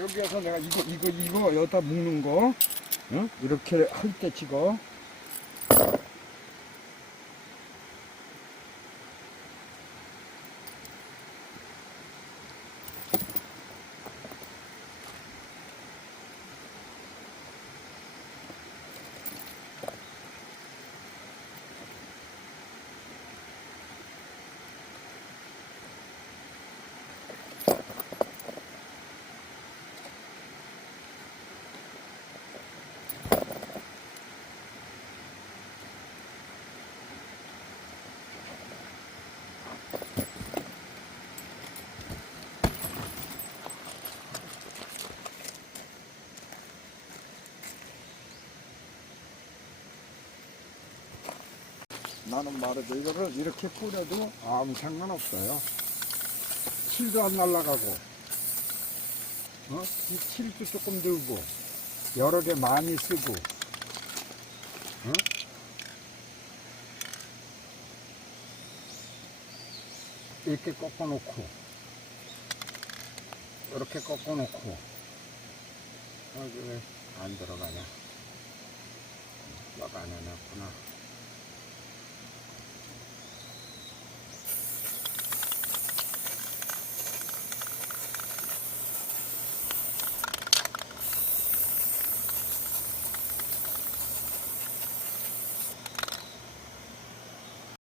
여기에서 내가 이거 이거 이거 여기다 묶는 거 응? 이렇게 할 때 찍어 나는 말해도 이거를 이렇게 뿌려도 아무 상관없어요 실도 안 날아가고 어? 이 실도 조금 들고 여러 개 많이 쓰고 어? 이렇게 꺾어 놓고 이렇게 꺾어 놓고 어, 왜안 들어가냐 막안 해놨구나